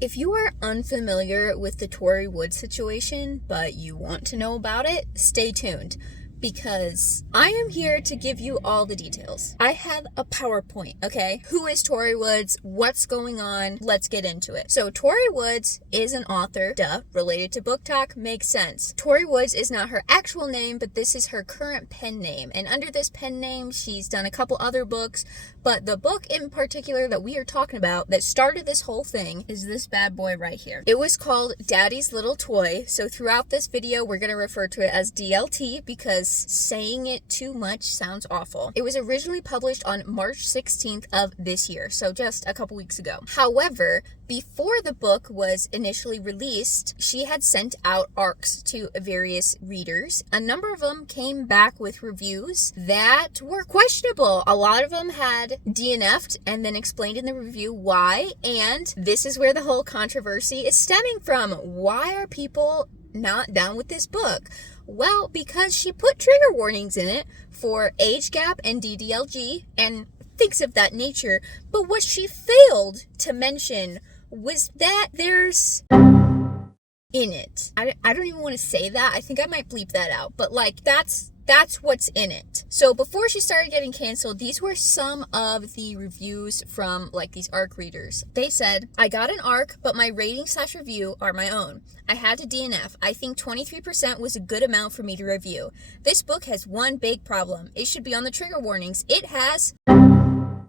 If you are unfamiliar with the Tori Woods situation, but you want to know about it, stay tuned, because I am here to give you all the details. I have a PowerPoint, okay? Who is Tori Woods? What's going on? Let's get into it. So Tori Woods is an author, duh, related to Book Talk, makes sense. Tori Woods is not her actual name, but this is her current pen name. And under this pen name, she's done a couple other books, but the book in particular that we are talking about that started this whole thing is this bad boy right here. It was called Daddy's Little Toy. So throughout this video, we're going to refer to it as DLT because saying it too much sounds awful. It was originally published on March 16th of this year, so just a couple weeks ago. However, before the book was initially released, she had sent out ARCs to various readers. A number of them came back with reviews that were questionable. A lot of them had DNF'd and then explained in the review why, and this is where the whole controversy is stemming from. Why are people not down with this book? Well, because she put trigger warnings in it for age gap and DDLG and things of that nature. But what she failed to mention was that there's in it. I don't even want to say that. I think I might bleep that out. But like that's what's in it. So before she started getting canceled, these were some of the reviews from like these ARC readers. They said, I got an ARC, but my rating/review are my own. I had to DNF. I think 23% was a good amount for me to review. This book has one big problem. It should be on the trigger warnings. It has...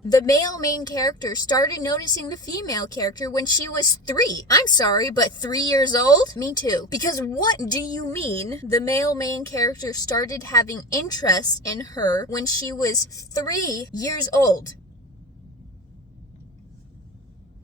The male main character started noticing the female character when she was 3. I'm sorry, but 3 years old? Me too. Because what do you mean the male main character started having interest in her when she was 3 years old?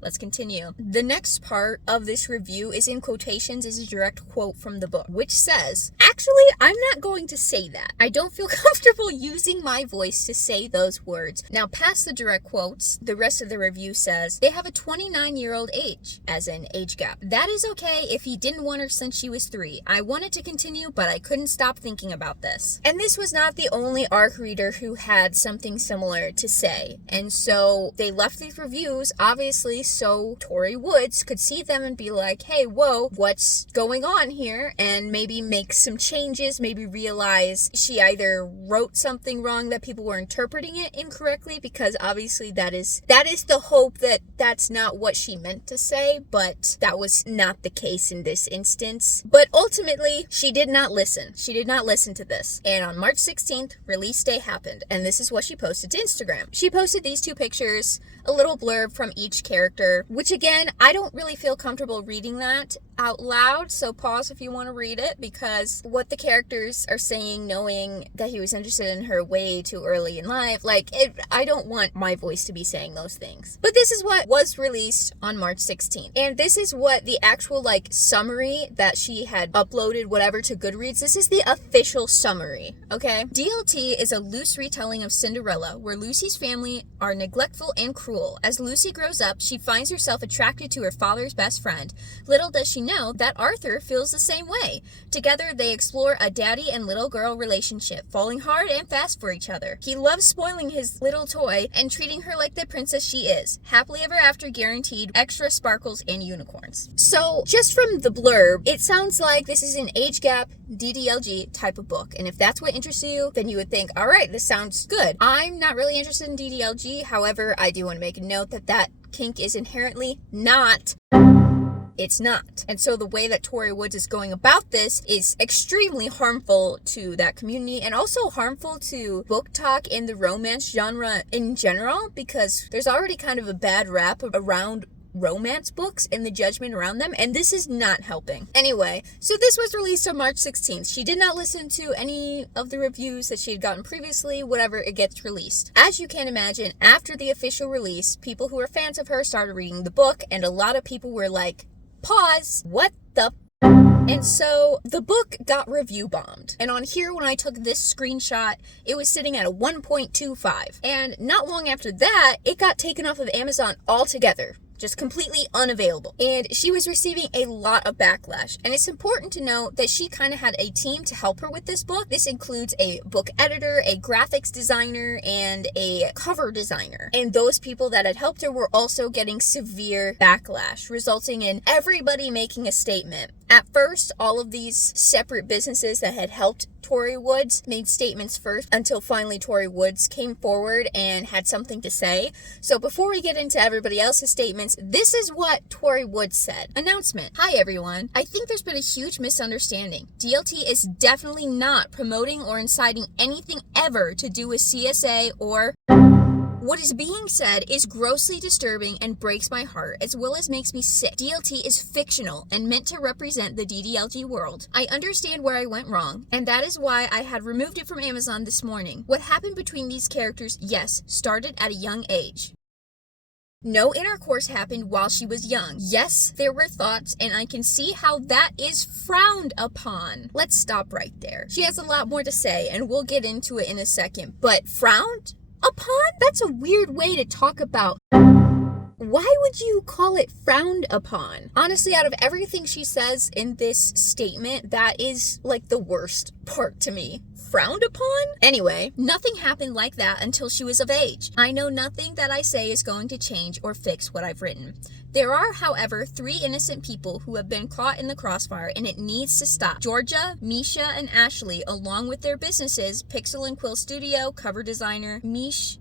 Let's continue. The next part of this review is in quotations, is a direct quote from the book, which says, actually, I'm not going to say that. I don't feel comfortable using my voice to say those words. Now, past the direct quotes, the rest of the review says, they have a 29-year-old age, as in age gap. That is okay if he didn't want her since she was 3. I wanted to continue, but I couldn't stop thinking about this. And this was not the only ARC reader who had something similar to say. And so they left these reviews, obviously, so Tori Woods could see them and be like, hey, whoa, what's going on here? And maybe make some changes, maybe realize she either wrote something wrong that people were interpreting it incorrectly, because obviously that is the hope that that's not what she meant to say, but that was not the case in this instance. But ultimately, she did not listen. She did not listen to this. And on March 16th, release day happened, and this is what she posted to Instagram. She posted these two pictures, a little blurb from each character, which again, I don't really feel comfortable reading that out loud, so pause if you want to read it, because what the characters are saying, knowing that he was interested in her way too early in life, I don't want my voice to be saying those things. But this is what was released on March 16th, and this is what the actual summary that she had uploaded whatever to Goodreads, this is the official summary, okay? DLT is a loose retelling of Cinderella, where Lucy's family are neglectful and cruel. As Lucy grows up, she finds herself attracted to her father's best friend. Little does she know that Arthur feels the same way. Together, they explore a daddy and little girl relationship, falling hard and fast for each other. He loves spoiling his little toy and treating her like the princess she is. Happily ever after guaranteed, extra sparkles and unicorns. So, just from the blurb, it sounds like this is an age gap, DDLG type of book. And if that's what interests you, then you would think, all right, this sounds good. I'm not really interested in DDLG. However, I do want to make a note that kink is inherently not. It's not. And so the way that Tori Woods is going about this is extremely harmful to that community, and also harmful to book talk in the romance genre in general, because there's already kind of a bad rap around romance books and the judgment around them, and this is not helping. Anyway, so this was released on March 16th. She did not listen to any of the reviews that she had gotten previously, whatever, it gets released. As you can imagine, after the official release, people who were fans of her started reading the book, and a lot of people were like, pause, what the and so the book got review bombed. And on here, when I took this screenshot, it was sitting at a 1.25. And not long after that, it got taken off of Amazon altogether. just completely unavailable. And she was receiving a lot of backlash. And it's important to note that she kind of had a team to help her with this book. This includes a book editor, a graphics designer, and a cover designer. And those people that had helped her were also getting severe backlash, resulting in everybody making a statement. At first, all of these separate businesses that had helped Tori Woods made statements first, until finally Tori Woods came forward and had something to say. So before we get into everybody else's statements, this is what Tori Woods said. Announcement. Hi everyone. I think there's been a huge misunderstanding. DLT is definitely not promoting or inciting anything ever to do with CSA or... What is being said is grossly disturbing and breaks my heart, as well as makes me sick. DLT is fictional and meant to represent the DDLG world. I understand where I went wrong, and that is why I had removed it from Amazon this morning. What happened between these characters, yes, started at a young age. No intercourse happened while she was young. Yes, there were thoughts, and I can see how that is frowned upon. Let's stop right there. She has a lot more to say, and we'll get into it in a second, but frowned upon? That's a weird way to talk about. Why would you call it frowned upon? Honestly, out of everything she says in this statement, that is like the worst part to me. Frowned upon? Anyway, nothing happened like that until she was of age. I know nothing that I say is going to change or fix what I've written. There are, however, 3 innocent people who have been caught in the crossfire, and it needs to stop. Georgia, Misha, and Ashley, along with their businesses, Pixel and Quill Studio, cover designer, Mish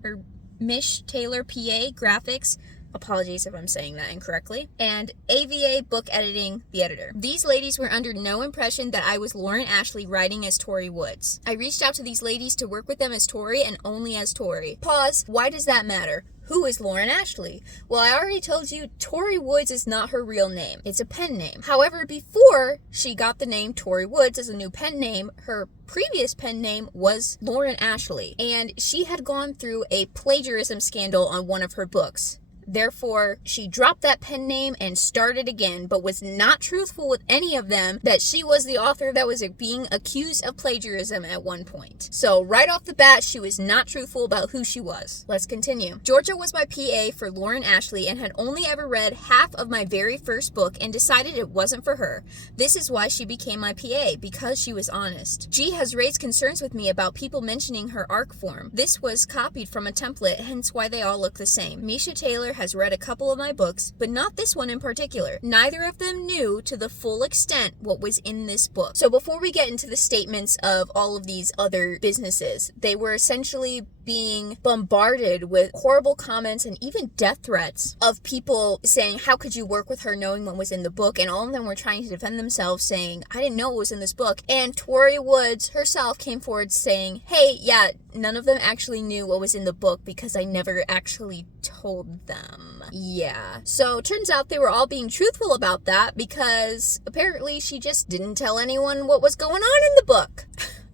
Taylor, PA, graphics, apologies if I'm saying that incorrectly, and AVA book editing, the editor. These ladies were under no impression that I was Lauren Ashley writing as Tori Woods. I reached out to these ladies to work with them as Tori and only as Tori. Pause. Why does that matter? Who is Lauren Ashley? Well, I already told you Tori Woods is not her real name. It's a pen name. However, before she got the name Tori Woods as a new pen name, her previous pen name was Lauren Ashley, and she had gone through a plagiarism scandal on one of her books. Therefore, she dropped that pen name and started again, but was not truthful with any of them that she was the author that was being accused of plagiarism at one point. So right off the bat, she was not truthful about who she was. Let's continue. Georgia was my PA for Lauren Ashley and had only ever read half of my very first book and decided it wasn't for her. This is why she became my PA, because she was honest. G has raised concerns with me about people mentioning her arc form. This was copied from a template, hence why they all look the same. Misha Taylor has read a couple of my books, but not this one in particular. Neither of them knew to the full extent what was in this book. So before we get into the statements of all of these other businesses, they were essentially being bombarded with horrible comments and even death threats of people saying, how could you work with her knowing what was in the book? And all of them were trying to defend themselves, saying, I didn't know what was in this book. And Tori Woods herself came forward saying, hey, yeah, none of them actually knew what was in the book because I never actually told them. Yeah. So turns out they were all being truthful about that because apparently she just didn't tell anyone what was going on in the book.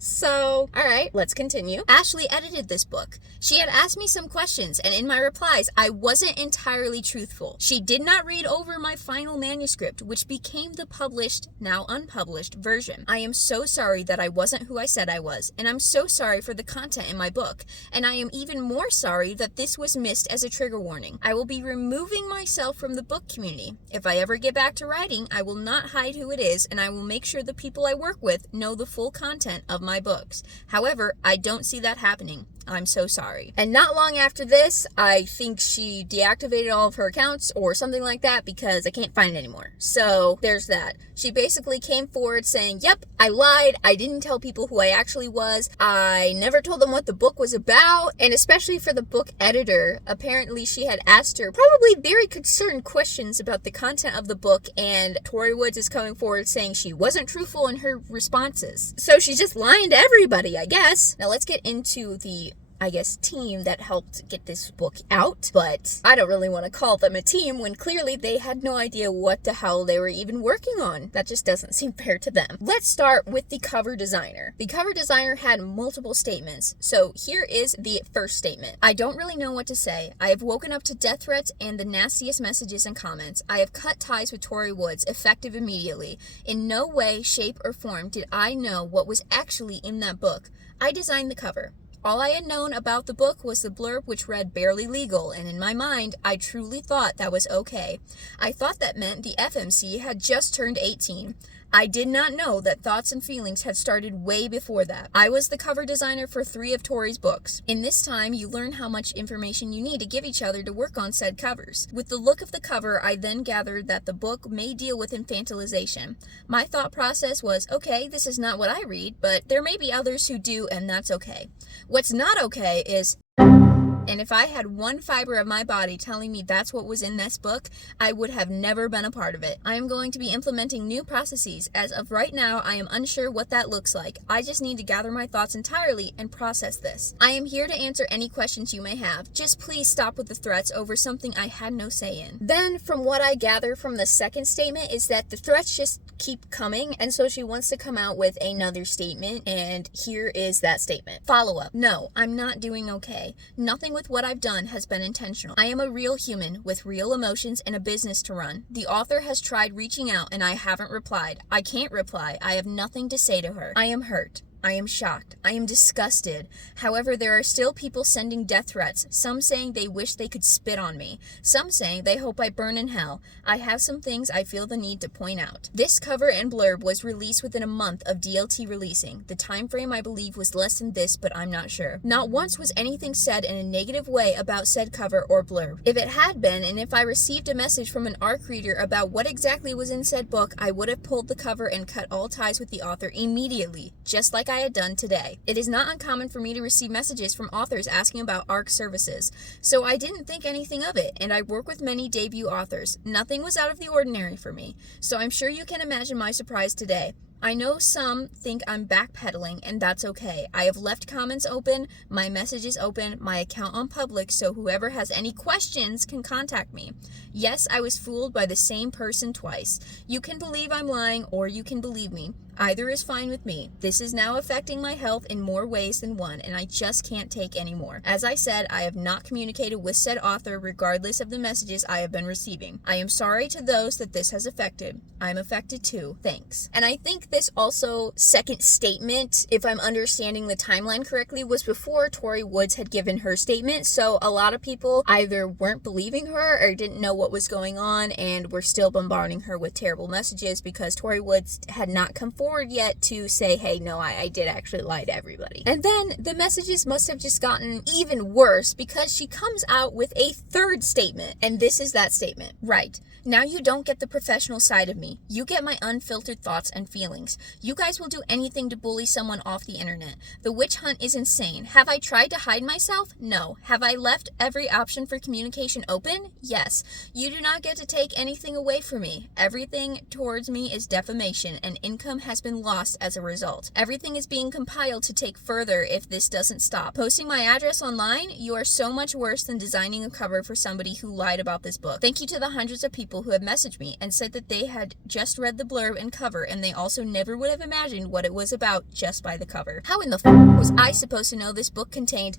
So, alright, let's continue. Ashley edited this book. She had asked me some questions, and in my replies, I wasn't entirely truthful. She did not read over my final manuscript, which became the published, now unpublished, version. I am so sorry that I wasn't who I said I was, and I'm so sorry for the content in my book, and I am even more sorry that this was missed as a trigger warning. I will be removing myself from the book community. If I ever get back to writing, I will not hide who it is, and I will make sure the people I work with know the full content of my books. However, I don't see that happening. I'm so sorry. And not long after this, I think she deactivated all of her accounts or something like that because I can't find it anymore. So there's that. She basically came forward saying, yep, I lied. I didn't tell people who I actually was. I never told them what the book was about. And especially for the book editor, apparently she had asked her probably very concerned questions about the content of the book, and Tori Woods is coming forward saying she wasn't truthful in her responses. So she's just lying to everybody, I guess. Now let's get into the team that helped get this book out, but I don't really want to call them a team when clearly they had no idea what the hell they were even working on. That just doesn't seem fair to them. Let's start with the cover designer. The cover designer had multiple statements, so here is the first statement. I don't really know what to say. I have woken up to death threats and the nastiest messages and comments. I have cut ties with Tori Woods, effective immediately. In no way, shape, or form did I know what was actually in that book. I designed the cover. All I had known about the book was the blurb, which read barely legal, and in my mind, I truly thought that was okay. I thought that meant the FMC had just turned 18. I did not know that Thoughts and Feelings had started way before that. I was the cover designer for 3 of Tori's books. In this time, you learn how much information you need to give each other to work on said covers. With the look of the cover, I then gathered that the book may deal with infantilization. My thought process was, okay, this is not what I read, but there may be others who do, and that's okay. What's not okay is... And if I had one fiber of my body telling me that's what was in this book, I would have never been a part of it. I am going to be implementing new processes. As of right now, I am unsure what that looks like. I just need to gather my thoughts entirely and process this. I am here to answer any questions you may have. Just please stop with the threats over something I had no say in. Then, from what I gather from the second statement, is that the threats just keep coming, and so she wants to come out with another statement, and here is that statement. Follow-up. No, I'm not doing okay. Nothing with what I've done has been intentional. I am a real human with real emotions and a business to run. The author has tried reaching out and I haven't replied. I can't reply. I have nothing to say to her. I am hurt. I am shocked. I am disgusted. However, there are still people sending death threats, some saying they wish they could spit on me, some saying they hope I burn in hell. I have some things I feel the need to point out. This cover and blurb was released within a month of DLT releasing. The time frame I believe was less than this, but I'm not sure. Not once was anything said in a negative way about said cover or blurb. If it had been, and if I received a message from an ARC reader about what exactly was in said book, I would have pulled the cover and cut all ties with the author immediately, just like I had done today. It is not uncommon for me to receive messages from authors asking about ARC services, so I didn't think anything of it, and I work with many debut authors. Nothing was out of the ordinary for me, so I'm sure you can imagine my surprise today. I know some think I'm backpedaling, and that's okay. I have left comments open, my message is open, my account on public, so whoever has any questions can contact me. Yes, I was fooled by the same person twice. You can believe I'm lying, or you can believe me. Either is fine with me. This is now affecting my health in more ways than one, and I just can't take any more. As I said, I have not communicated with said author regardless of the messages I have been receiving. I am sorry to those that this has affected. I'm affected too. Thanks. And I think this also second statement, if I'm understanding the timeline correctly, was before Tori Woods had given her statement, so a lot of people either weren't believing her or didn't know what was going on and were still bombarding her with terrible messages because Tori Woods had not come forward yet to say, hey, no, I did actually lie to everybody. And then the messages must have just gotten even worse because she comes out with a third statement, and this is that statement. Right. Now you don't get the professional side of me. You get my unfiltered thoughts and feelings. You guys will do anything to bully someone off the internet. The witch hunt is insane. Have I tried to hide myself? No. Have I left every option for communication open? Yes. You do not get to take anything away from me. Everything towards me is defamation, and income has been lost as a result. Everything is being compiled to take further if this doesn't stop. Posting my address online? You are so much worse than designing a cover for somebody who lied about this book. Thank you to the hundreds of people who have messaged me and said that they had just read the blurb and cover, and they also never would have imagined what it was about just by the cover. How in the f*** was I supposed to know this book contained...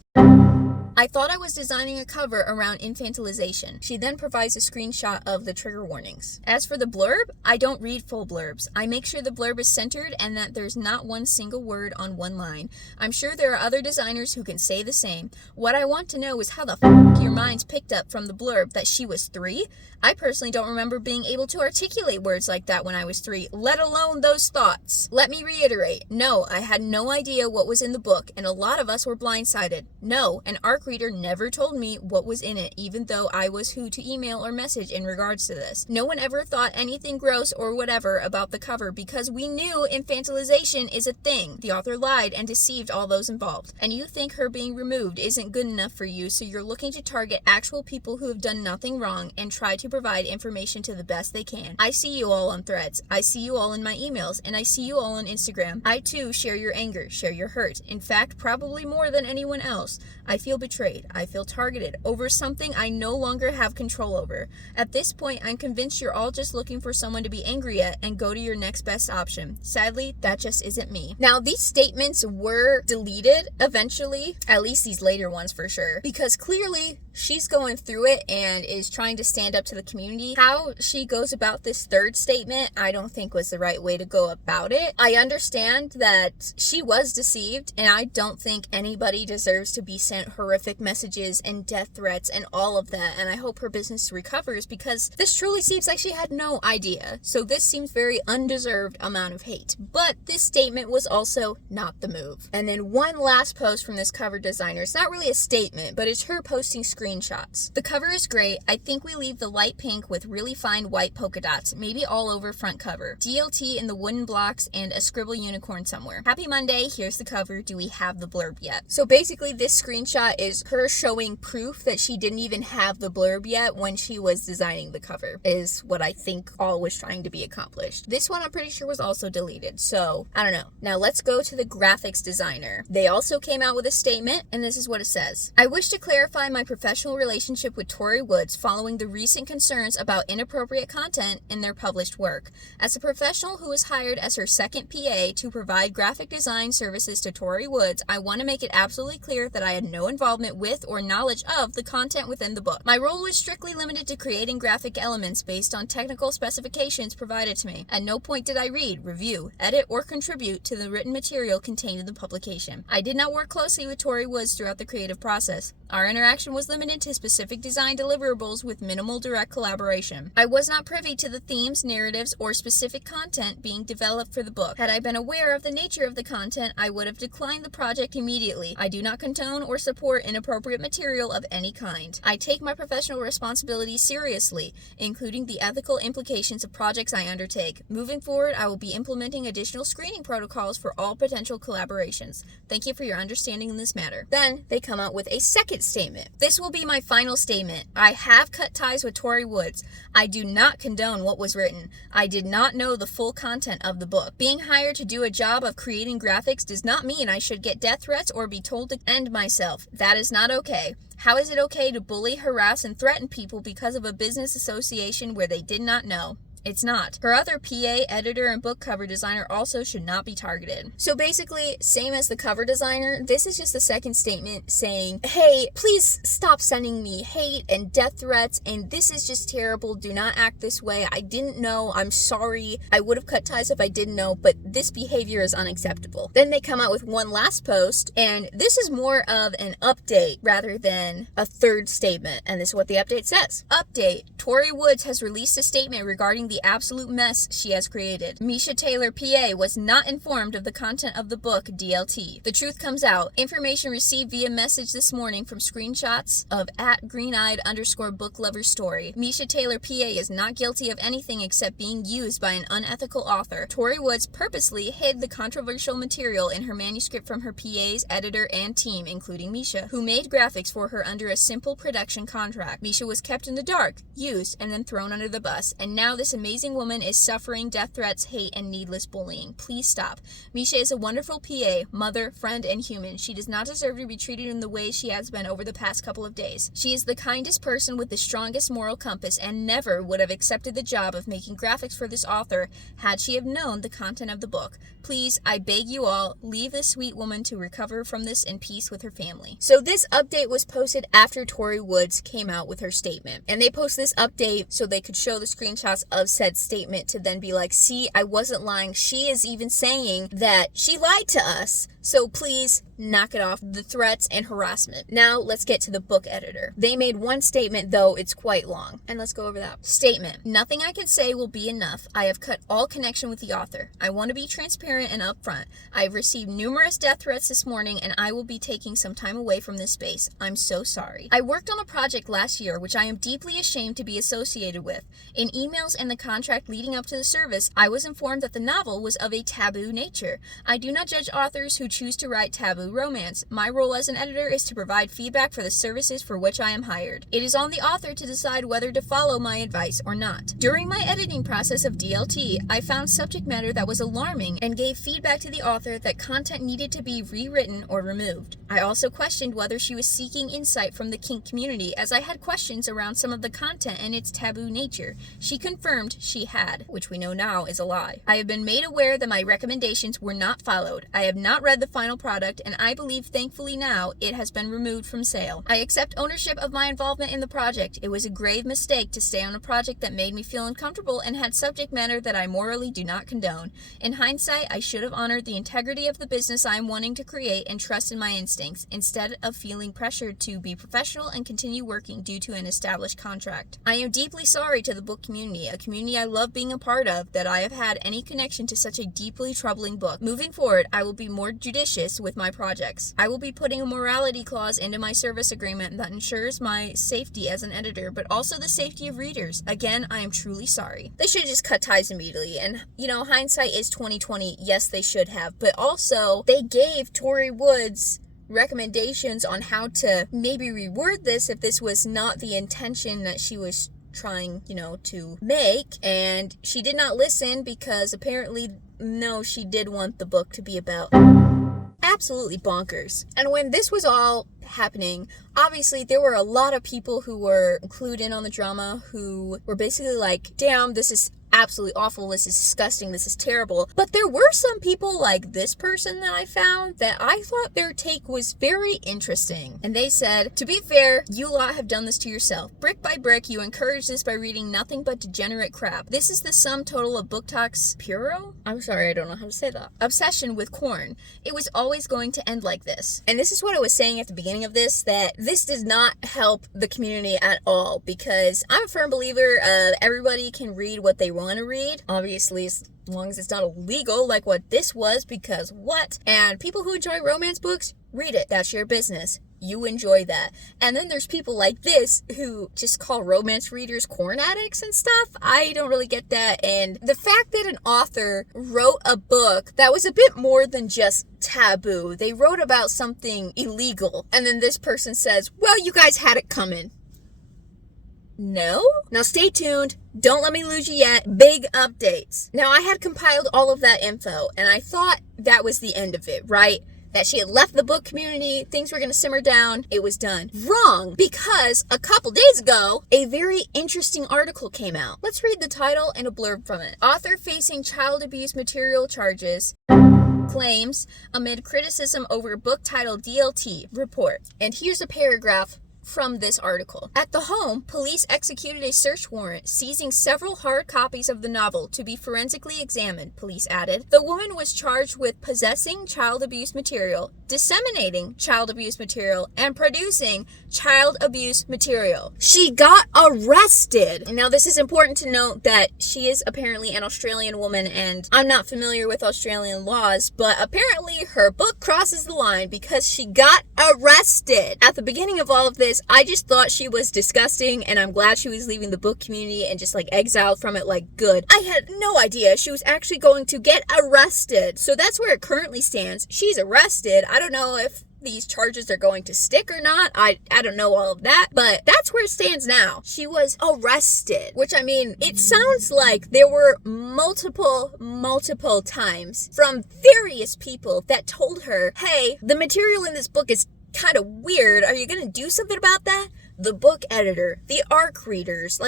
I thought I was designing a cover around infantilization. She then provides a screenshot of the trigger warnings. As for the blurb, I don't read full blurbs. I make sure the blurb is centered and that there's not one single word on one line. I'm sure there are other designers who can say the same. What I want to know is how the f*** your minds picked up from the blurb that she was 3? I personally don't remember being able to articulate words like that when I was 3, let alone those thoughts. Let me reiterate. No, I had no idea what was in the book, and a lot of us were blindsided. No, an ARC reader never told me what was in it, even though I was who to email or message in regards to this. No one ever thought anything gross or whatever about the cover because we knew infantilization is a thing. The author lied and deceived all those involved. And you think her being removed isn't good enough for you, so you're looking to target actual people who have done nothing wrong and try to provide information to the best they can. I see you all on threads. I see you all in my emails, and I see you all on Instagram. I too share your anger, share your hurt. In fact, probably more than anyone else. I feel betrayed betrayed. I feel targeted over something I no longer have control over. At this point, I'm convinced you're all just looking for someone to be angry at and go to your next best option. Sadly, that just isn't me. Now, these statements were deleted eventually, at least these later ones for sure, because clearly she's going through it and is trying to stand up to the community. How she goes about this third statement, I don't think was the right way to go about it. I understand that she was deceived, and I don't think anybody deserves to be sent horrific messages and death threats and all of that, and I hope her business recovers, because this truly seems like she had no idea. So this seems very undeserved amount of hate. But this statement was also not the move. And then one last post from this cover designer. It's not really a statement, but it's her posting screenshots. The cover is great. I think we leave the light pink with really fine white polka dots, maybe all over front cover. DLT in the wooden blocks and a scribble unicorn somewhere. Happy Monday, here's the cover. Do we have the blurb yet? So basically this screenshot is her showing proof that she didn't even have the blurb yet when she was designing the cover, is what I think all was trying to be accomplished. This one I'm pretty sure was also deleted, so I don't know. Now let's go to the graphics designer. They also came out with a statement, and this is what it says. I wish to clarify my professional relationship with Tori Woods following the recent concerns about inappropriate content in their published work. As a professional who was hired as her second PA to provide graphic design services to Tori Woods, I want to make it absolutely clear that I had no involvement with or knowledge of the content within the book. My role was strictly limited to creating graphic elements based on technical specifications provided to me. At no point did I read, review, edit, or contribute to the written material contained in the publication. I did not work closely with Tori Woods throughout the creative process. Our interaction was limited to specific design deliverables with minimal direct collaboration. I was not privy to the themes, narratives, or specific content being developed for the book. Had I been aware of the nature of the content, I would have declined the project immediately. I do not condone or support inappropriate material of any kind. I take my professional responsibilities seriously, including the ethical implications of projects I undertake. Moving forward, I will be implementing additional screening protocols for all potential collaborations. Thank you for your understanding in this matter. Then they come out with a second statement. This will be my final statement. I have cut ties with Tori Woods. I do not condone what was written. I did not know the full content of the book. Being hired to do a job of creating graphics does not mean I should get death threats or be told to end myself. That is not okay. How is it okay to bully, harass, and threaten people because of a business association where they did not know? It's not. Her other PA, editor, and book cover designer also should not be targeted. So basically, same as the cover designer, this is just the second statement saying, hey, please stop sending me hate and death threats, and this is just terrible. Do not act this way. I didn't know. I'm sorry. I would have cut ties if I didn't know, but this behavior is unacceptable. Then they come out with one last post, and this is more of an update rather than a third statement, and this is what the update says. Update. Tori Woods has released a statement regarding the absolute mess she has created. Misha Taylor, PA, was not informed of the content of the book DLT. The truth comes out. Information received via message this morning from screenshots of @greeneyed_booklover story. Misha Taylor, PA, is not guilty of anything except being used by an unethical author. Tori Woods purposely hid the controversial material in her manuscript from her PAs, editor, and team, including Misha, who made graphics for her under a simple production contract. Misha was kept in the dark, used, and then thrown under the bus, and now this amazing woman is suffering death threats, hate, and needless bullying. Please stop. Misha is a wonderful PA, mother, friend, and human. She does not deserve to be treated in the way she has been over the past couple of days. She is the kindest person with the strongest moral compass and never would have accepted the job of making graphics for this author had she have known the content of the book. Please, I beg you all, leave this sweet woman to recover from this in peace with her family. So this update was posted after Tori Woods came out with her statement. And they post this update so they could show the screenshots of said statement to then be like, see, I wasn't lying. She is even saying that she lied to us. So please knock it off, the threats and harassment. Now let's get to the book editor. They made one statement, though it's quite long, and let's go over that. Statement. Nothing I can say will be enough. I have cut all connection with the author. I want to be transparent and upfront. I have received numerous death threats this morning, and I will be taking some time away from this space. I'm so sorry. I worked on a project last year which I am deeply ashamed to be associated with. In emails and the contract leading up to the service, I was informed that the novel was of a taboo nature. I do not judge authors who choose to write taboo romance. My role as an editor is to provide feedback for the services for which I am hired. It is on the author to decide whether to follow my advice or not. During my editing process of DLT, I found subject matter that was alarming and gave feedback to the author that content needed to be rewritten or removed. I also questioned whether she was seeking insight from the kink community, as I had questions around some of the content and its taboo nature. She confirmed she had, which we know now is a lie. I have been made aware that my recommendations were not followed. I have not read the final product, and I believe thankfully now it has been removed from sale. I accept ownership of my involvement in the project. It was a grave mistake to stay on a project that made me feel uncomfortable and had subject matter that I morally do not condone. In hindsight, I should have honored the integrity of the business I am wanting to create and trust in my instincts, instead of feeling pressured to be professional and continue working due to an established contract. I am deeply sorry to the book community, a community I love being a part of, that I have had any connection to such a deeply troubling book. Moving forward, I will be more judicious with my projects. I will be putting a morality clause into my service agreement that ensures my safety as an editor, but also the safety of readers. Again, I am truly sorry. They should have just cut ties immediately, and hindsight is 2020. Yes, they should have, but also they gave Tori Woods recommendations on how to maybe reword this if this was not the intention that she was trying, to make, and she did not listen because apparently, no, she did want the book to be about absolutely bonkers. And when this was all happening, obviously there were a lot of people who were clued in on the drama who were basically like, damn, this is absolutely awful, this is disgusting, this is terrible. But there were some people like this person that I found that I thought their take was very interesting. And they said, to be fair, you lot have done this to yourself. Brick by brick, you encourage this by reading nothing but degenerate crap. This is the sum total of Book Talk's puro? I'm sorry, I don't know how to say that. Obsession with corn. It was always going to end like this. And this is what I was saying at the beginning of this, that this does not help the community at all, because I'm a firm believer of everybody can read what they want to read, obviously as long as it's not illegal like what this was, because what? And people who enjoy romance books, read it. That's your business. You enjoy that. And then there's people like this who just call romance readers corn addicts and stuff. I don't really get that. And the fact that an author wrote a book that was a bit more than just taboo. They wrote about something illegal. And then this person says, well, you guys had it coming. No? Now stay tuned. Don't let me lose you yet. Big updates. Now I had compiled all of that info and I thought that was the end of it, right? That she had left the book community, things were going to simmer down, it was done. Wrong, because a couple days ago, a very interesting article came out. Let's read the title and a blurb from it. Author facing child abuse material charges, claims amid criticism over book title DLT report. And here's a paragraph from this article. At the home, police executed a search warrant, seizing several hard copies of the novel to be forensically examined, police added. The woman was charged with possessing child abuse material, disseminating child abuse material, and producing child abuse material. She got arrested. Now, this is important to note that she is apparently an Australian woman, and I'm not familiar with Australian laws, but apparently her book crosses the line because she got arrested. At the beginning of all of this, I just thought she was disgusting, and I'm glad she was leaving the book community and just exiled from it, good. I had no idea she was actually going to get arrested. So that's where it currently stands. She's arrested. I don't know if these charges are going to stick or not. I don't know all of that, but that's where it stands now. She was arrested, which it sounds like there were multiple times from various people that told her, hey, the material in this book is kind of weird. Are you going to do something about that? The book editor, the ARC readers,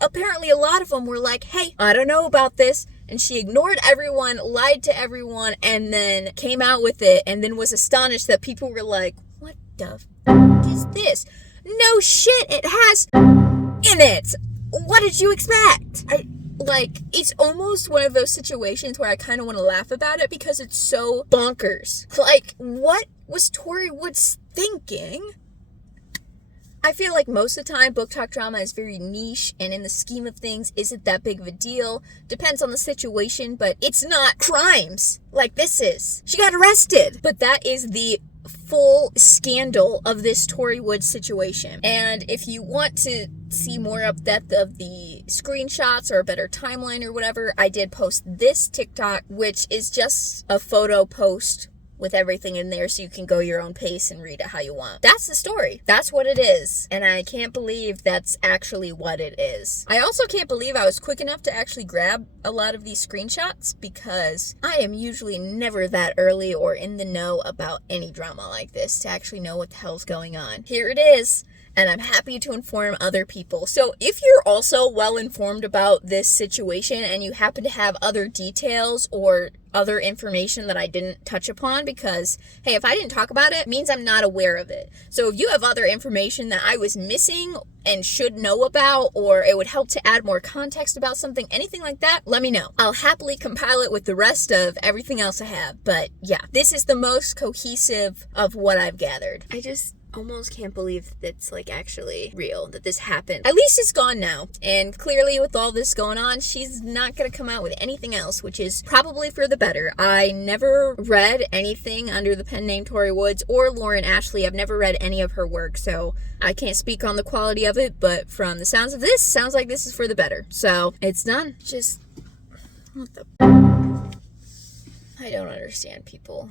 apparently a lot of them were like, hey, I don't know about this. And she ignored everyone, lied to everyone, and then came out with it, and then was astonished that people were like, what the is this? No shit, it has in it. What did you expect? It's almost one of those situations where I kind of want to laugh about it because it's so bonkers. What was Tori Woods thinking? I feel like most of the time, book talk drama is very niche, and in the scheme of things, isn't that big of a deal. Depends on the situation, but it's not crimes like this is. She got arrested. But that is the full scandal of this Tori Woods situation. And if you want to see more depth of the screenshots or a better timeline or whatever, I did post this TikTok, which is just a photo post with everything in there so you can go your own pace and read it how you want. That's the story. That's what it is. And I can't believe that's actually what it is. I also can't believe I was quick enough to actually grab a lot of these screenshots, because I am usually never that early or in the know about any drama like this to actually know what the hell's going on. Here it is. And I'm happy to inform other people. So if you're also well informed about this situation and you happen to have other details or other information that I didn't touch upon, because, hey, if I didn't talk about it, it means I'm not aware of it. So if you have other information that I was missing and should know about, or it would help to add more context about something, anything like that, let me know. I'll happily compile it with the rest of everything else I have. But yeah, this is the most cohesive of what I've gathered. I just almost can't believe that's like actually real, that this happened. At least it's gone now, and clearly with all this going on, she's not gonna come out with anything else, which is probably for the better. I never read anything under the pen name Tori Woods or Lauren Ashley. I've never read any of her work, so I can't speak on the quality of it, but from the sounds of this, sounds like this is for the better. So it's done. Just what the I don't understand people.